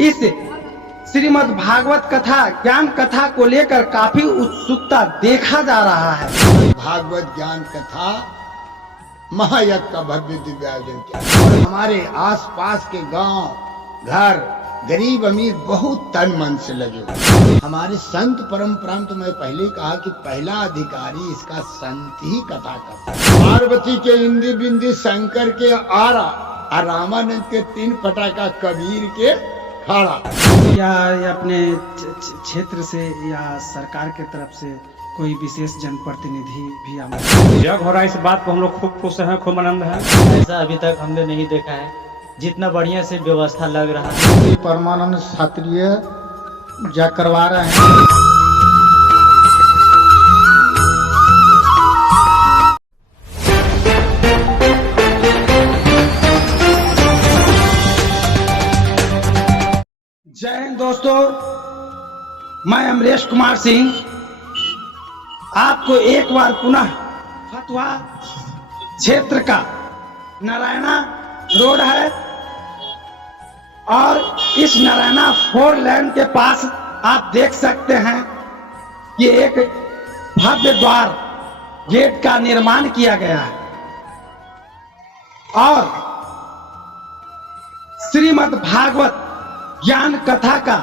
इस श्रीमद् भागवत कथा ज्ञान कथा को लेकर काफी उत्सुकता देखा जा रहा है। भागवत ज्ञान कथा महायज्ञ का भव्य दिव्य आयोजन किया और हमारे आसपास के गांव घर गरीब अमीर बहुत तन मन से लगे हुए। हमारे संत परंपरा में तो मैं पहले कहा कि पहला अधिकारी इसका संत ही कथा करता है। पार्वती के इंदी बिंदी, शंकर के आरा और रामानंद के 3 पटाखा, कबीर के खाड़ा। या अपने क्षेत्र से या सरकार के तरफ से कोई विशेष जनप्रतिनिधि भी हमारे यज्ञ हो रहा है, इस बात को हम लोग खूब खुश हैं, खूब आनंद है। ऐसा अभी तक हमने नहीं देखा है, जितना बढ़िया से व्यवस्था लग रहा है। परमानंद क्षत्रिय जा करवा रहे हैं। जय हिंद दोस्तों, मैं अमरेश कुमार सिंह आपको एक बार पुनः फतवा क्षेत्र का नारायणा रोड है और इस नारायणा 4 लेन के पास आप देख सकते हैं कि एक भव्य द्वार गेट का निर्माण किया गया है और श्रीमद् भागवत ज्ञान कथा का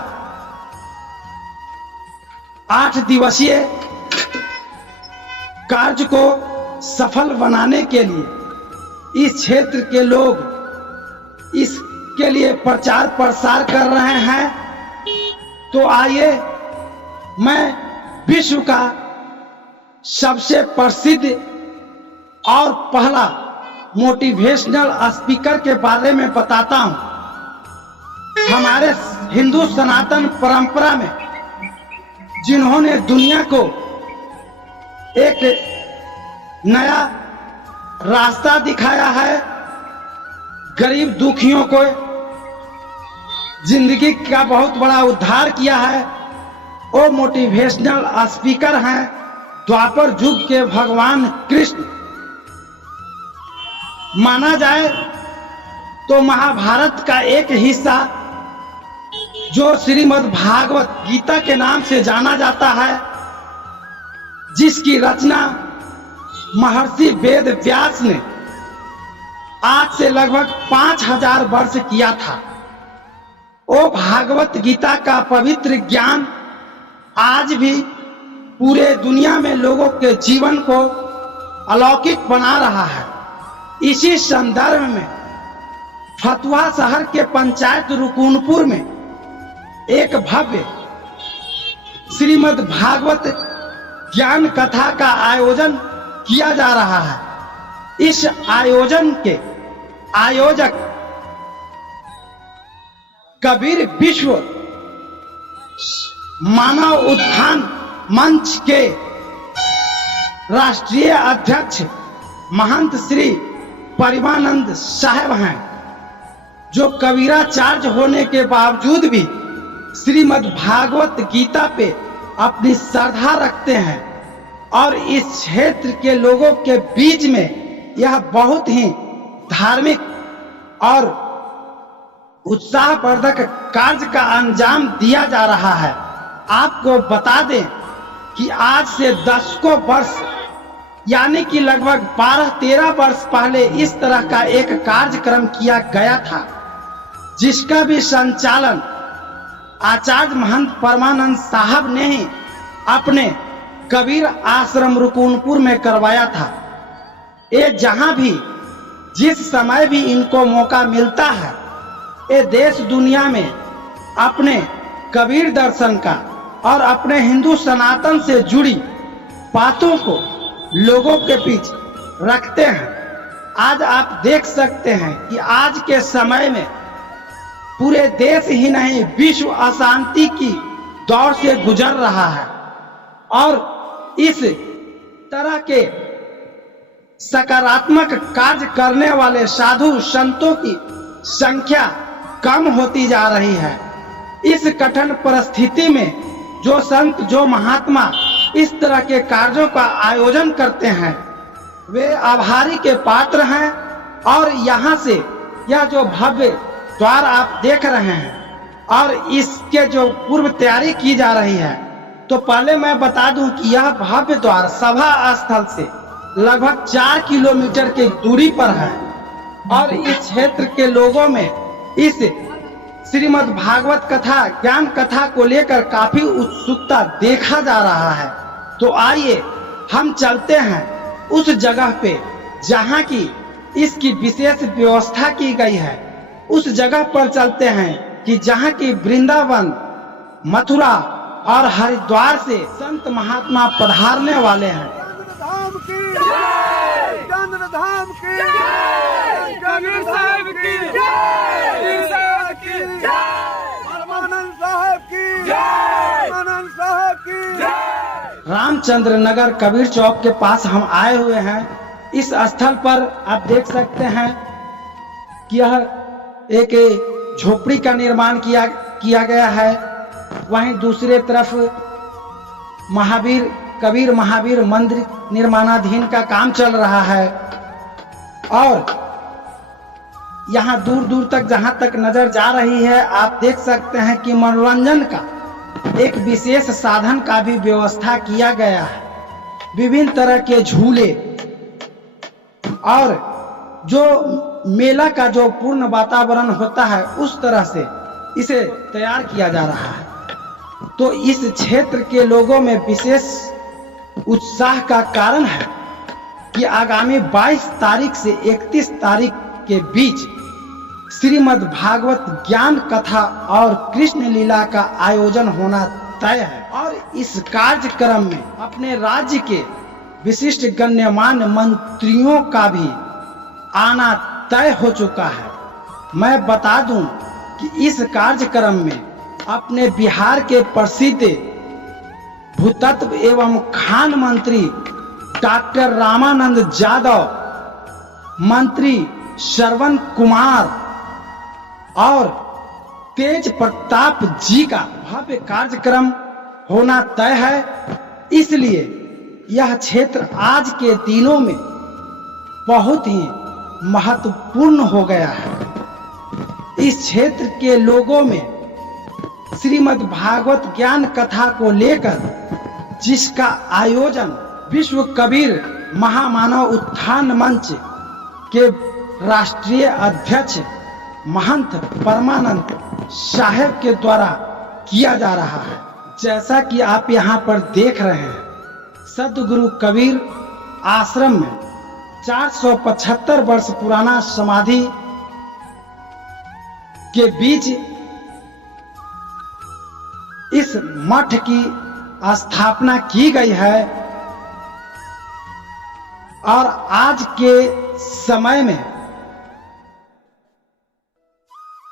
8 दिवसीय कार्य को सफल बनाने के लिए इस क्षेत्र के लोग इसके लिए प्रचार प्रसार कर रहे हैं। तो आइए मैं विश्व का सबसे प्रसिद्ध और पहला मोटिवेशनल स्पीकर के बारे में बताता हूं। हमारे हिंदू सनातन परंपरा में जिन्होंने दुनिया को एक नया रास्ता दिखाया है, गरीब दुखियों को जिंदगी का बहुत बड़ा उद्धार किया है, वो मोटिवेशनल स्पीकर हैं द्वापर युग के भगवान कृष्ण। माना जाए तो महाभारत का एक हिस्सा जो श्रीमद् भागवत गीता के नाम से जाना जाता है, जिसकी रचना महर्षि वेद व्यास ने आज से लगभग 5000 वर्ष किया था। वो भागवत गीता का पवित्र ज्ञान आज भी पूरे दुनिया में लोगों के जीवन को अलौकिक बना रहा है। इसी संदर्भ में फतुहा शहर के पंचायत रुकुनपुर में एक भव्य श्रीमद् भागवत ज्ञान कथा का आयोजन किया जा रहा है। इस आयोजन के आयोजक कबीर विश्व मानव उत्थान मंच के राष्ट्रीय अध्यक्ष महंत श्री परिमानंद साहब हैं, जो कबीराचार्य होने के बावजूद भी श्रीमद् भागवत गीता पे अपनी श्रद्धा रखते हैं और इस क्षेत्र के लोगों के बीच में यह बहुत ही धार्मिक और उत्साहवर्धक कार्य का अंजाम दिया जा रहा है। आपको बता दें कि आज से दशकों वर्ष यानी कि लगभग 12-13 वर्ष पहले इस तरह का एक कार्यक्रम किया गया था, जिसका भी संचालन आचार्य महंत परमानंद साहब ने ही अपने कबीर आश्रम रुकुनपुर में करवाया था। ये जहां भी जिस समय भी इनको मौका मिलता है, ये देश दुनिया में अपने कबीर दर्शन का और अपने हिंदू सनातन से जुड़ी बातों को लोगों के बीच रखते हैं। आज आप देख सकते हैं कि आज के समय में पूरे देश ही नहीं विश्व अशांति की दौर से गुजर रहा है और इस तरह के सकारात्मक कार्य करने वाले साधु संतों की संख्या कम होती जा रही है। इस कठिन परिस्थिति में जो संत जो महात्मा इस तरह के कार्यों का आयोजन करते हैं, वे आभारी के पात्र हैं और यहाँ से यह जो भव्य द्वार आप देख रहे हैं, और इसके जो पूर्व तैयारी की जा रही है, तो पहले मैं बता दूं कि यह भव्य द्वार सभा स्थल से लगभग 4 किलोमीटर की दूरी पर है और इस क्षेत्र के लोगों में इस श्रीमद् भागवत कथा ज्ञान कथा को लेकर काफी उत्सुकता देखा जा रहा है। तो आइए हम चलते हैं उस जगह पे जहाँ की इसकी विशेष व्यवस्था की गई है। उस जगह पर चलते हैं कि जहाँ की वृंदावन, मथुरा और हरिद्वार से संत महात्मा पधारने वाले हैं। धाम की जय, चंद्रधाम की जय, कबीर साहब की जय, पीर साहब की जय, परमानंद साहब की जय, आनंद साहब की जय। रामचंद्र नगर कबीर चौक के पास हम आए हुए हैं। इस स्थल पर आप देख सकते हैं कि यह एक झोपड़ी का निर्माण किया गया है। वहीं दूसरे तरफ कबीर महावीर मंदिर निर्माणाधीन का काम चल रहा है और यहाँ दूर दूर तक जहां तक नजर जा रही है, आप देख सकते हैं कि मनोरंजन का एक विशेष साधन का भी व्यवस्था किया गया है। विभिन्न तरह के झूले और जो मेला का जो पूर्ण वातावरण होता है, उस तरह से इसे तैयार किया जा रहा है। तो इस क्षेत्र के लोगों में विशेष उत्साह का कारण है कि आगामी 22 तारीख से 31 तारीख के बीच श्रीमद् भागवत ज्ञान कथा और कृष्ण लीला का आयोजन होना तय है और इस कार्यक्रम में अपने राज्य के विशिष्ट गण्यमान्य मंत्रियों का भी आना तय हो चुका है। मैं बता दूं कि इस कार्यक्रम में अपने बिहार के प्रसिद्ध भूतत्व एवं खान मंत्री डॉक्टर रामानंद यादव, मंत्री श्रवण कुमार और तेज प्रताप जी का भव्य कार्यक्रम होना तय है। इसलिए यह क्षेत्र आज के दिनों में बहुत ही महत्वपूर्ण हो गया है। इस क्षेत्र के लोगों में श्रीमद् भागवत ज्ञान कथा को लेकर जिसका आयोजन विश्व कबीर महामानव उत्थान मंच के राष्ट्रीय अध्यक्ष महंत परमानंद साहेब के द्वारा किया जा रहा है। जैसा कि आप यहाँ पर देख रहे हैं, सद्गुरु कबीर आश्रम में 475 वर्ष पुराना समाधि के बीच इस मठ की स्थापना की गई है और आज के समय में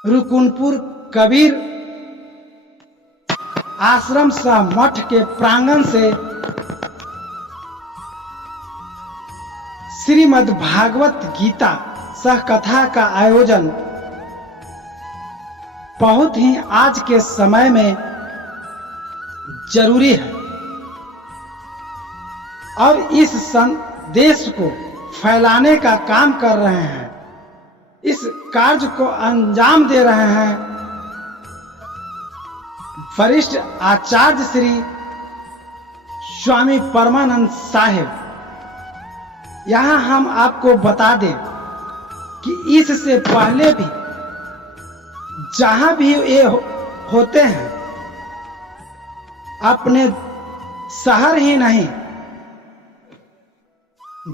रुकुनपुर कबीर आश्रम सह मठ के प्रांगण से श्रीमद् भागवत गीता सह कथा का आयोजन बहुत ही आज के समय में जरूरी है और इस संदेश को फैलाने का काम कर रहे हैं। इस कार्य को अंजाम दे रहे हैं वरिष्ठ आचार्य श्री स्वामी परमानंद साहेब। यहाँ हम आपको बता दें कि इससे पहले भी जहां भी ये होते हैं, अपने शहर ही नहीं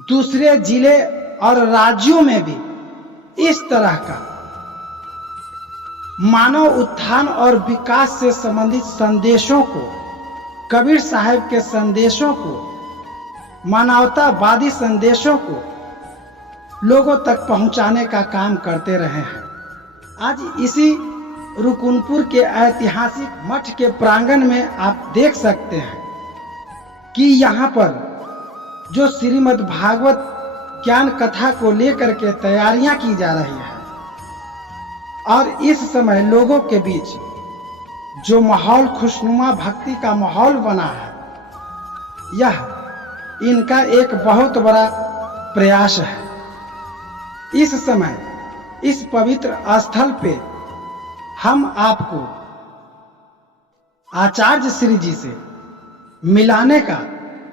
दूसरे जिले और राज्यों में भी इस तरह का मानव उत्थान और विकास से संबंधित संदेशों को, कबीर साहब के संदेशों को, मानवतावादी संदेशों को लोगों तक पहुंचाने का काम करते रहे हैं। आज इसी रुकुनपुर के ऐतिहासिक मठ के प्रांगण में आप देख सकते हैं कि यहाँ पर जो श्रीमद् भागवत ज्ञान कथा को लेकर के तैयारियां की जा रही है और इस समय लोगों के बीच जो माहौल खुशनुमा भक्ति का माहौल बना है, यह इनका एक बहुत बड़ा प्रयास है। इस समय इस पवित्र स्थल पे हम आपको आचार्य श्री जी से मिलाने का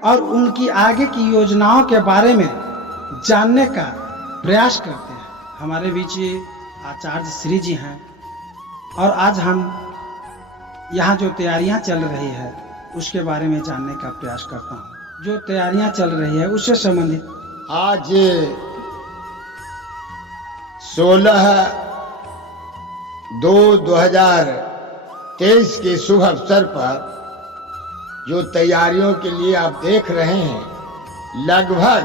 और उनकी आगे की योजनाओं के बारे में जानने का प्रयास करते हैं। हमारे बीच ये आचार्य श्री जी हैं और आज हम यहाँ जो तैयारियां चल रही है उसके बारे में जानने का प्रयास करता हूँ। जो तैयारियां चल रही है उससे संबंधित आज 16/2/2023 के शुभ अवसर पर जो तैयारियों के लिए आप देख रहे हैं, लगभग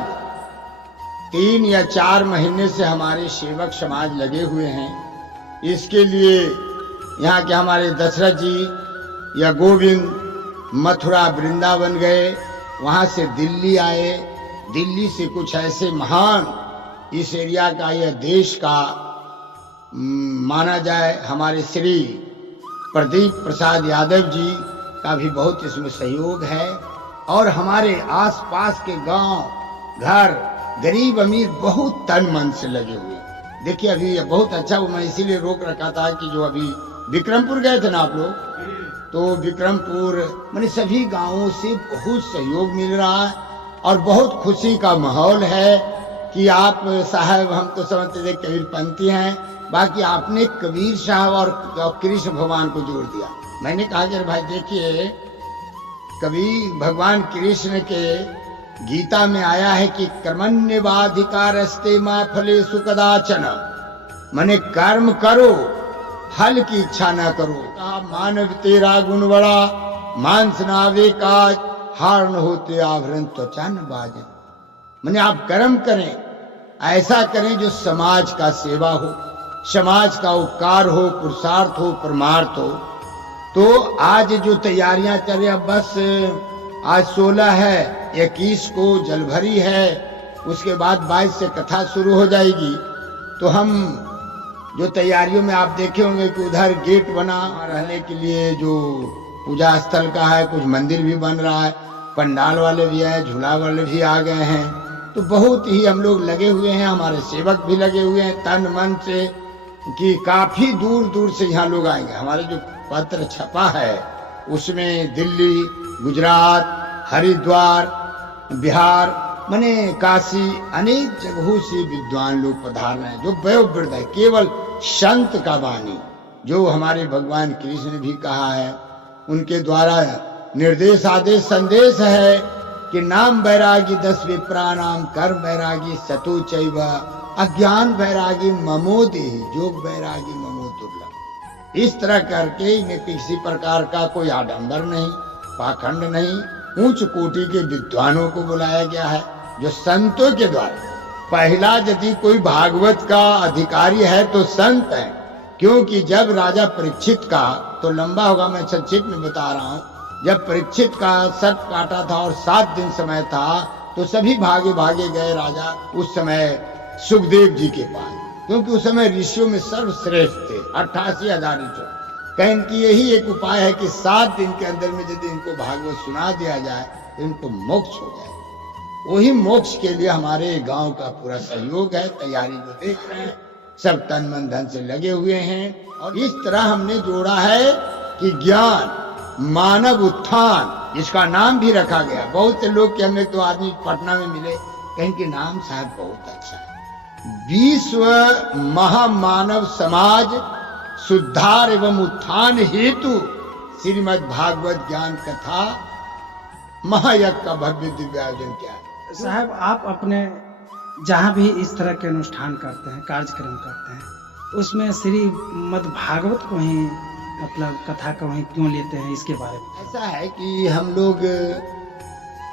3 या 4 महीने से हमारे सेवक समाज लगे हुए हैं। इसके लिए यहाँ के हमारे दशरथ जी या गोविंद मथुरा वृंदावन गए, वहाँ से दिल्ली आए, दिल्ली से कुछ ऐसे महान इस एरिया का या देश का माना जाए हमारे श्री प्रदीप प्रसाद यादव जी का भी बहुत इसमें सहयोग है। और हमारे आसपास के गांव घर गरीब अमीर बहुत तन मन से लगे हुए। देखिए अभी बहुत अच्छा, वो मैं इसीलिए रोक रखा था कि जो अभी विक्रमपुर गए थे ना आप लोग, तो विक्रमपुर मैंने सभी गांवों से बहुत सहयोग मिल रहा है और बहुत खुशी का माहौल है कि आप साहब, हम तो समझते थे कबीरपंथी हैं, बाकी आपने कबीर साहब और कृष्ण भगवान को जोड़ दिया। मैंने कहा कि भाई देखिए, कबीर भगवान कृष्ण के गीता में आया है कि कर्मण्येवाधिकारस्ते मा फलेषु कदाचन, माने कर्म करो फल की इच्छा ना करो। कहा मानव तेरा गुण बड़ा, मांस नावे काज, हार न होते आभरण त्वचा न बाजन। माने आप कर्म करें, ऐसा करें जो समाज का सेवा हो, समाज का उपकार हो, पुरुषार्थ हो, परमार्थ हो। तो आज जो तैयारियां चल रही, बस आज 16 है, 21 को जलभरी है, उसके बाद 22 से कथा शुरू हो जाएगी। तो हम जो तैयारियों में आप देखे होंगे कि उधर गेट बना रहने के लिए जो पूजा स्थल का है, कुछ मंदिर भी बन रहा है, पंडाल वाले भी हैं, झूला वाले भी आ गए हैं। तो बहुत ही हम लोग लगे हुए हैं, हमारे सेवक भी लगे हुए हैं तन मन से, कि काफी दूर दूर से यहाँ लोग आएंगे। हमारे जो पत्र छपा है उसमें दिल्ली, गुजरात, हरिद्वार, बिहार, माने काशी, अनेक जगहों से विद्वान लोग पधार रहे हैं, जो वयोवृद्ध है, केवल संत का वाणी, जो हमारे भगवान कृष्ण ने भी कहा है, उनके द्वारा निर्देश आदेश संदेश है कि नाम बैरागी 10 विप्राणाम, कर्म बैरागी सतो चैव, अज्ञान बैरागी ममो देहि, योग बैरागी ममो दुर्लभ। इस तरह करके इन्हें किसी प्रकार का कोई आडंबर नहीं, पाखंड नहीं, उच्च कोटि के विद्वानों को बुलाया गया है, जो संतों के द्वारा। पहला यदि कोई भागवत का अधिकारी है तो संत है, क्योंकि जब राजा परीक्षित का, तो लंबा होगा मैं संक्षिप्त में बता रहा हूं, जब परीक्षित का सर्प काटा था और 7 दिन समय था, तो सभी भागे भागे गए राजा उस समय सुखदेव जी के पास, क्योंकि उस समय ऋषियों में सर्वश्रेष्ठ थे, 88,000 ऋषि। कहें कि यही एक उपाय है कि 7 दिन के अंदर में यदि इनको भागवत सुना दिया जाए तो इनको मोक्ष हो जाए। वही मोक्ष के लिए हमारे गांव का पूरा सहयोग है। तैयारी जो देख रहे हैं सब तन मन धन से लगे हुए हैं। और इस तरह हमने जोड़ा है कि ज्ञान मानव उत्थान, इसका नाम भी रखा गया। बहुत से लोग के हमें तो आदमी पटना में मिले, कहें कि नाम साहब बहुत अच्छा है। विश्व महामानव समाज सुधार एवं उत्थान हेतु श्रीमद् भागवत ज्ञान कथा महायज्ञ का भव्य दिव्य आयोजन किया है। साहब, आप अपने जहाँ भी इस तरह के अनुष्ठान करते हैं, कार्यक्रम करते हैं, उसमें श्रीमद् भागवत को ही मतलब कथा को ही क्यों लेते हैं, इसके बारे में? ऐसा है कि हम लोग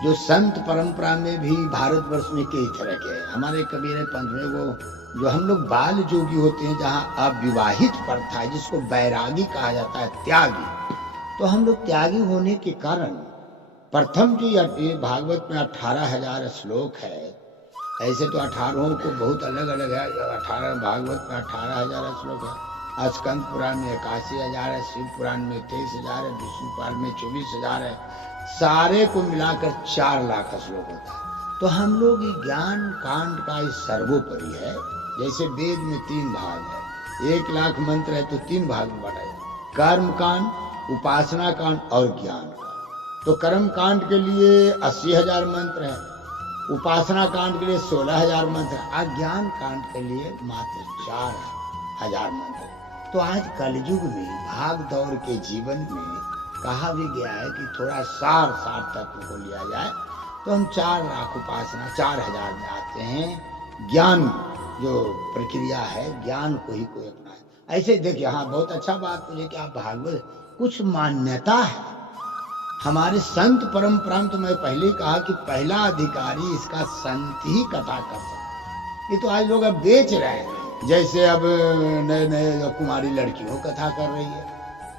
जो संत परंपरा में भी भारतवर्ष में कई तरह के हैं। हमारे कबीर पंथ में वो जो हम लोग बाल जोगी होते हैं, जहाँ अविवाहित प्रथा है, जिसको बैरागी कहा जाता है, त्यागी। तो हम लोग त्यागी होने के कारण प्रथम जो ये भागवत में 18,000 श्लोक है, ऐसे तो 18 को बहुत अलग अलग है। 18 भागवत में 18,000 श्लोक है, स्कंद पुराण में 81,000 है, शिव पुराण में 23,000 है, विष्णु पुराण में 24,000 है, सारे को मिलाकर 4 लाख श्लोक होता है। तो हम लोग ये ज्ञान कांड का इस सर्वोपरि है। जैसे वेद में 3 भाग है, 1 लाख मंत्र है तो 3 भाग में बांटा है। कर्म कांड उपासना कांड और ज्ञान कांड। तो कर्म कांड के लिए 80,000 मंत्र हैं, उपासना कांड के लिए 16,000 मंत्र, अज्ञान कांड के लिए मात्र 4,000 मंत्र। तो आज कलयुग में भाग दौड़ के जीवन में कहा भी गया है कि थोड़ा सार तत्व को लिया जाए, तो हम 4 लाख उपासना 4,000 में आते हैं। ज्ञान जो प्रक्रिया है, ज्ञान को ही कोई अपनाए। ऐसे देखिए, हाँ बहुत अच्छा बात मुझे कि आप भागवत, कुछ मान्यता है हमारे संत परंपरा में। तो मैं पहले ही कहा कि पहला अधिकारी इसका संत ही कथा कर सकते। ये तो आज लोग अब बेच रहे हैं, जैसे अब नए नए कुमारी लड़कियों कथा कर रही है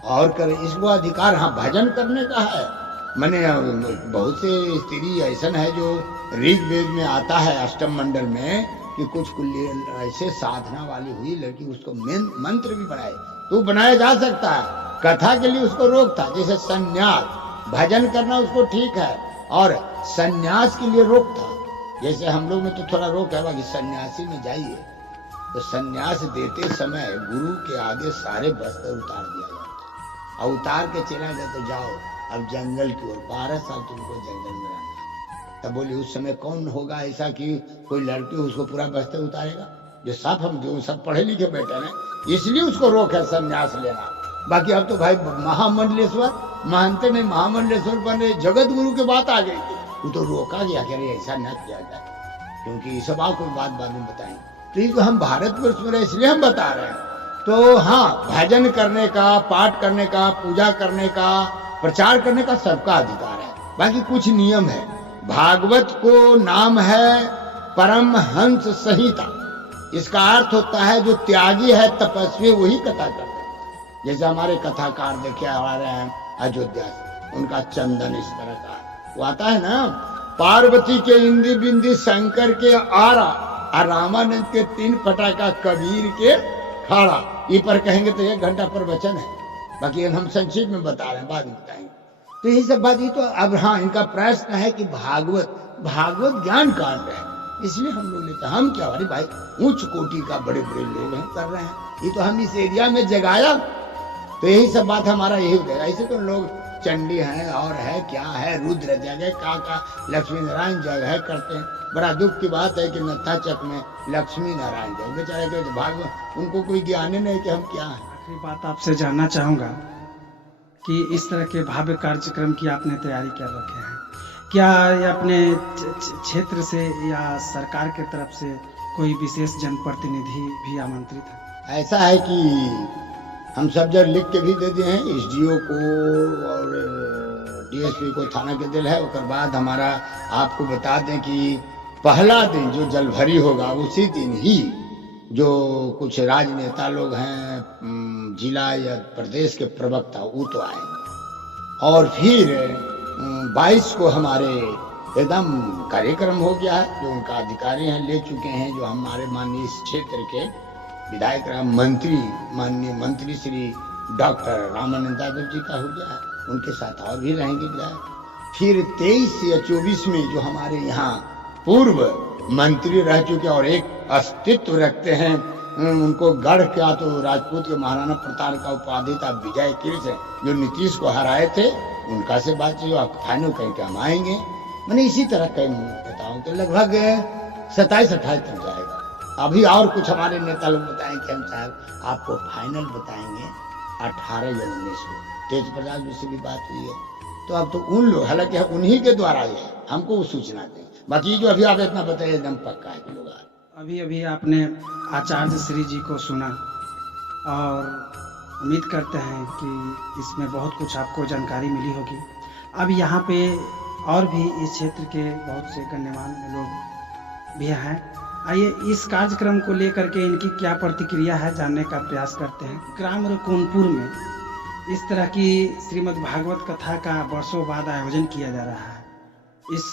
और करे, इसको अधिकार हाँ भजन करने का है। मैंने बहुत से स्त्री ऐसा है जो ऋग वेद में आता है अष्टम मंडल में कि कुछ ऐसे साधना वाली हुई लड़की, उसको मंत्र भी बनाए, तो बनाया जा सकता है। कथा के लिए उसको रोक था, जैसे संन्यास, भजन करना उसको ठीक है, और संन्यास के लिए रोक था। जैसे हम लोग में तो थोड़ा रोक है, बाकी सन्यासी में जाइए तो संन्यास देते समय गुरु के आगे सारे वस्त्र उतार दिया जाता है, और उतार के चला गया तो जाओ अब जंगल की ओर, 12 साल तुमको जंगल में रहना। तब बोले उस समय कौन होगा ऐसा कि कोई लड़की उसको पूरा वस्त्र उतारेगा? जो सब पढ़े लिखे बैठे हैं, इसलिए उसको रोक है संन्यास लेना। बाकी अब तो भाई महामंडलेश्वर, महंत में महामंडलेश्वर बने, जगत गुरु की बात आ गई थी, वो तो रोका गया कि अरे ऐसा न किया जाए, क्योंकि ये सब आपको बात बाद में बताएंगे। तो ये तो हम भारतवर्ष में रहे इसलिए हम बता रहे हैं। तो हाँ, भजन करने का, पाठ करने का, पूजा करने का, प्रचार करने का सबका अधिकार है। बाकी कुछ नियम है। भागवत को नाम है परमहंस संहिता। इसका अर्थ होता है जो त्यागी है, तपस्वी, वही कथा करता है। जैसे हमारे कथाकार देखे आ रहे हैं अयोध्या से, उनका चंदन इस तरह का वो आता है ना, पार्वती के इंदी बिंदी, शंकर के आरा, और रामानंद के 3 पटाखा, कबीर के खाड़ा। ये पर कहेंगे तो 1 घंटा पर वचन है, बाकी हम संक्षिप्त में बता रहे हैं, बाद में बताएंगे। तो यही सब बात। ये तो अब हाँ, इनका प्रश्न है कि भागवत ज्ञान कांड है, इसलिए हम लोग लेते हैं। हम क्या, अरे भाई उच्च कोटि का बड़े बड़े लोग हैं, कर रहे हैं, ये तो हम इस एरिया में जगाया, तो यही सब बात हमारा यही होगा। ऐसे तो लोग चंडी हैं और है क्या है, रुद्र जगह का लक्ष्मी नारायण जगह करते हैं। बड़ा दुख की बात है कि नत्थाचक में लक्ष्मी नारायण जगह, बेचारे के भागवत, उनको कोई ज्ञान नहीं कि हम क्या हैं। आखिरी बात आपसे जानना चाहूँगा कि इस तरह के भव्य कार्यक्रम की आपने तैयारी कर रखे हैं, क्या ये अपने क्षेत्र से या सरकार के तरफ से कोई विशेष जनप्रतिनिधि भी आमंत्रित है? ऐसा है कि हम सब जब लिख के भी दे दिए हैं एसडीओ को और डीएसपी को, थाना के दिल है। उसके बाद हमारा आपको बता दें कि पहला दिन जो जलभरी होगा, उसी दिन ही जो कुछ राजनेता लोग हैं, जिला या प्रदेश के प्रवक्ता, वो तो आएंगे। और फिर 22 को हमारे एकदम कार्यक्रम हो गया है, जो उनका अधिकारी हैं ले चुके हैं, जो हमारे माननीय इस क्षेत्र के विधायक माननीय मंत्री श्री डॉक्टर रामानंद यादव जी का हो गया है, उनके साथ और भी रहेंगे विधायक। फिर 23 या 24 में जो हमारे यहाँ पूर्व मंत्री रह चुके और एक अस्तित्व रखते हैं, उनको गढ़ का तो राजपूत के महाराणा प्रताप का उपाधि था विजय कृष्ण, जो नीतीश को हराए थे, उनका से बातचीत फाइनल कहीं के हम आएंगे। मैंने इसी तरह कई नेताओं के लगभग 27-28 तक जाएगा। अभी और कुछ हमारे नेता लोग बताएं कि हम साहब आपको फाइनल बताएंगे 18 या 19 को। तेज प्रताप जी से भी बात हुई है, तो अब तो उन लोग, हालांकि उन्हीं के द्वारा ही है, हमको वो सूचना दें। बाकी जो अभी आप इतना बताइए एकदम पक्का है कि लोग अभी आपने आचार्य श्री जी को सुना और उम्मीद करते हैं कि इसमें बहुत कुछ आपको जानकारी मिली होगी। अब यहाँ पे और भी इस क्षेत्र के बहुत से गण्यमान लोग भी हैं। आइए इस कार्यक्रम को लेकर के इनकी क्या प्रतिक्रिया है जानने का प्रयास करते हैं। ग्राम रकुनपुर में इस तरह की श्रीमद् भागवत कथा का वर्षों बाद आयोजन किया जा रहा है, इस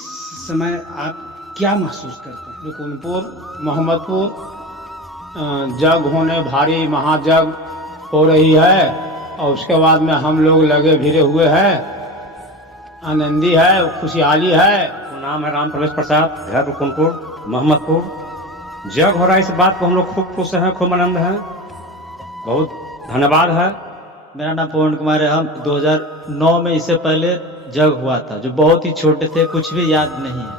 समय आप क्या महसूस करते हैं? रकुनपुर मोहम्मदपुर जग होने भारी महाजग हो रही है, और उसके बाद में हम लोग लगे भिड़े हुए हैं, आनंदी है, खुशहाली है। नाम है राम प्रवेश प्रसाद, घर रुकुनपुर मोहम्मदपुर। जग हो रहा है, इस बात को हम लोग खूब खुश हैं, खूब आनंद है, बहुत धन्यवाद है। मेरा नाम पवन कुमार है। हम 2009 में इससे पहले जग हुआ था, जो बहुत ही छोटे थे, कुछ भी याद नहीं है।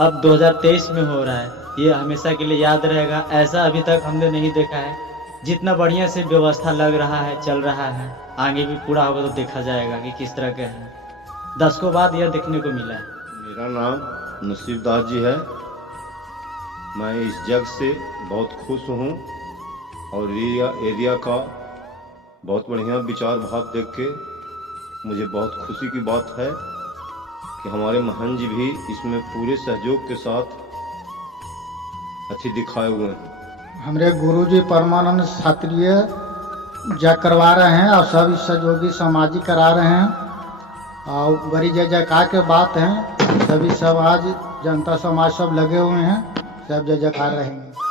अब 2023 में हो रहा है, ये हमेशा के लिए याद रहेगा। ऐसा अभी तक हमने नहीं देखा है। जितना बढ़िया से व्यवस्था लग रहा है, चल रहा है, आगे भी पूरा होगा तो देखा जाएगा कि किस तरह के हैं। दशकों बाद यह देखने को मिला है। मेरा नाम नसीबदास जी है। मैं इस जग से बहुत खुश हूँ और एरिया का बहुत बढ़िया विचार भाव देख के मुझे बहुत खुशी की बात है कि हमारे महंत जी भी इसमें पूरे सहयोग के साथ अच्छी दिखाए हुए हैं। हमारे गुरुजी परमानंद क्षत्रिय जग करवा रहे हैं और सभी सहयोगी समाजी करा रहे हैं और बड़ी जय जयकार के बात हैं। सभी समाज जनता समाज सब लगे हुए हैं, सब जय जयकार रहेंगे।